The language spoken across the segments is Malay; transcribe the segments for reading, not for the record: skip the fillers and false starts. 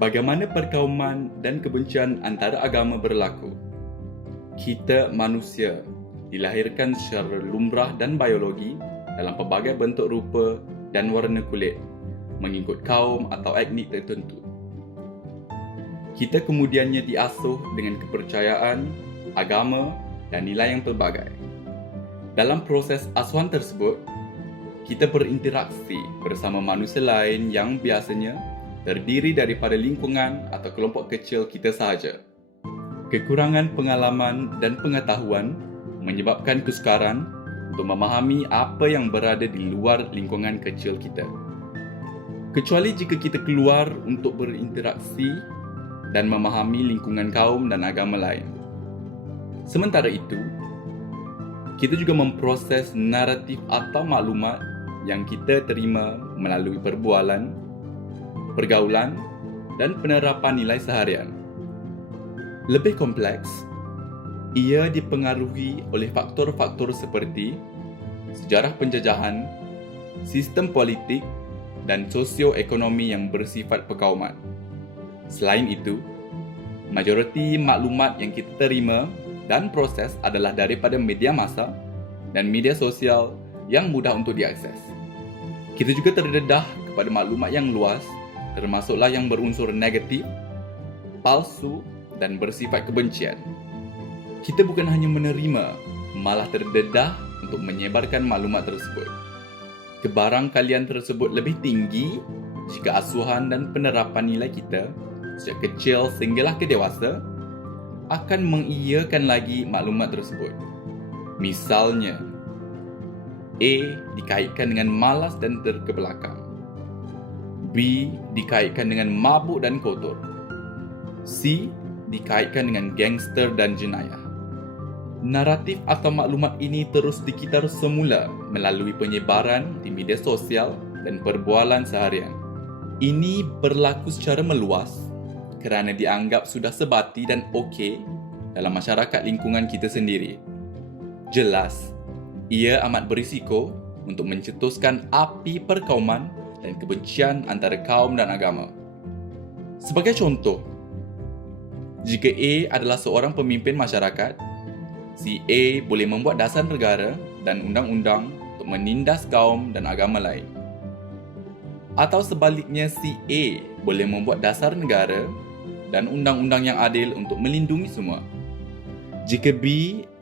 Bagaimana perkauman dan kebencian antara agama berlaku? Kita manusia dilahirkan secara lumrah dan biologi dalam pelbagai bentuk rupa dan warna kulit, mengikut kaum atau etnik tertentu. Kita kemudiannya diasuh dengan kepercayaan, agama dan nilai yang pelbagai. Dalam proses asuhan tersebut, kita berinteraksi bersama manusia lain yang biasanya terdiri daripada lingkungan atau kelompok kecil kita sahaja. Kekurangan pengalaman dan pengetahuan menyebabkan kesukaran untuk memahami apa yang berada di luar lingkungan kecil kita. Kecuali jika kita keluar untuk berinteraksi dan memahami lingkungan kaum dan agama lain. Sementara itu, kita juga memproses naratif atau maklumat yang kita terima melalui perbualan, pergaulan, dan penerapan nilai seharian. Lebih kompleks, ia dipengaruhi oleh faktor-faktor seperti sejarah penjajahan, sistem politik, dan sosioekonomi yang bersifat perkauman. Selain itu, majoriti maklumat yang kita terima dan proses adalah daripada media massa dan media sosial yang mudah untuk diakses. Kita juga terdedah kepada maklumat yang luas, termasuklah yang berunsur negatif, palsu, dan bersifat kebencian. Kita bukan hanya menerima, malah terdedah untuk menyebarkan maklumat tersebut. Kebarangkalian tersebut lebih tinggi jika asuhan dan penerapan nilai kita sejak kecil sehinggalah ke dewasa akan mengiyakan lagi maklumat tersebut. Misalnya, A dikaitkan dengan malas dan terkebelakang. B dikaitkan dengan mabuk dan kotor. C dikaitkan dengan gangster dan jenayah. Naratif atau maklumat ini terus dikitar semula melalui penyebaran di media sosial dan perbualan seharian. Ini berlaku secara meluas kerana dianggap sudah sebati dan okey dalam masyarakat lingkungan kita sendiri. Jelas, ia amat berisiko untuk mencetuskan api perkauman dan kebencian antara kaum dan agama. Sebagai contoh, jika A adalah seorang pemimpin masyarakat, si A boleh membuat dasar negara dan undang-undang untuk menindas kaum dan agama lain. Atau sebaliknya, si A boleh membuat dasar negara dan undang-undang yang adil untuk melindungi semua. Jika B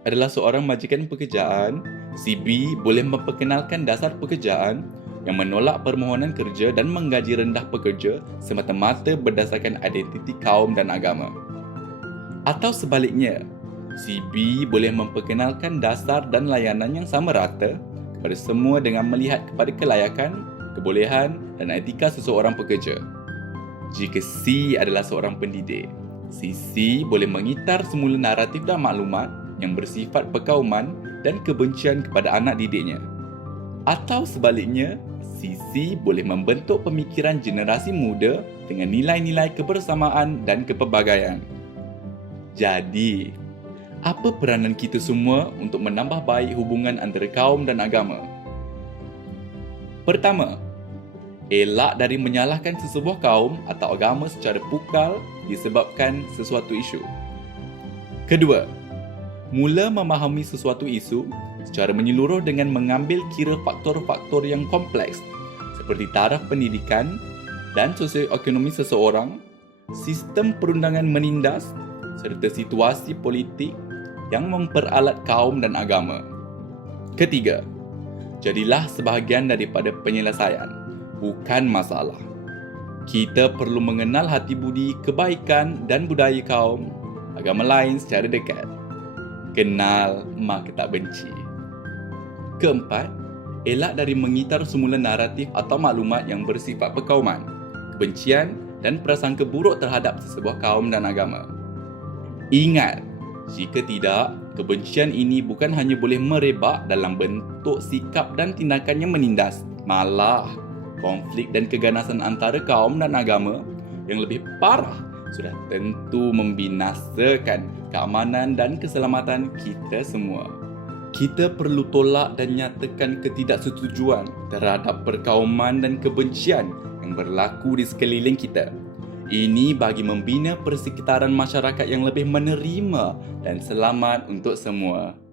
adalah seorang majikan pekerjaan, si B boleh memperkenalkan dasar pekerjaan yang menolak permohonan kerja dan menggaji rendah pekerja semata-mata berdasarkan identiti kaum dan agama. Atau sebaliknya, si B boleh memperkenalkan dasar dan layanan yang sama rata kepada semua dengan melihat kepada kelayakan, kebolehan dan etika seseorang pekerja. Jika C adalah seorang pendidik, si C boleh mengitar semula naratif dan maklumat yang bersifat perkauman dan kebencian kepada anak didiknya. Atau sebaliknya, Sisi boleh membentuk pemikiran generasi muda dengan nilai-nilai kebersamaan dan kepelbagaian. Jadi, apa peranan kita semua untuk menambah baik hubungan antara kaum dan agama? Pertama, elak dari menyalahkan sesebuah kaum atau agama secara pukal disebabkan sesuatu isu. Kedua, mula memahami sesuatu isu secara menyeluruh dengan mengambil kira faktor-faktor yang kompleks seperti taraf pendidikan dan sosioekonomi seseorang, sistem perundangan menindas serta situasi politik yang memperalat kaum dan agama. Ketiga, jadilah sebahagian daripada penyelesaian, bukan masalah. Kita perlu mengenal hati budi, kebaikan dan budaya kaum, agama lain secara dekat. Kenal, maka tak benci. Keempat, elak dari mengitar semula naratif atau maklumat yang bersifat perkauman, kebencian dan prasangka buruk terhadap sesebuah kaum dan agama. Ingat, jika tidak, kebencian ini bukan hanya boleh merebak dalam bentuk sikap dan tindakan yang menindas, malah konflik dan keganasan antara kaum dan agama yang lebih parah sudah tentu membinasakan keamanan dan keselamatan kita semua. Kita perlu tolak dan nyatakan ketidaksetujuan terhadap perkauman dan kebencian yang berlaku di sekeliling kita. Ini bagi membina persekitaran masyarakat yang lebih menerima dan selamat untuk semua.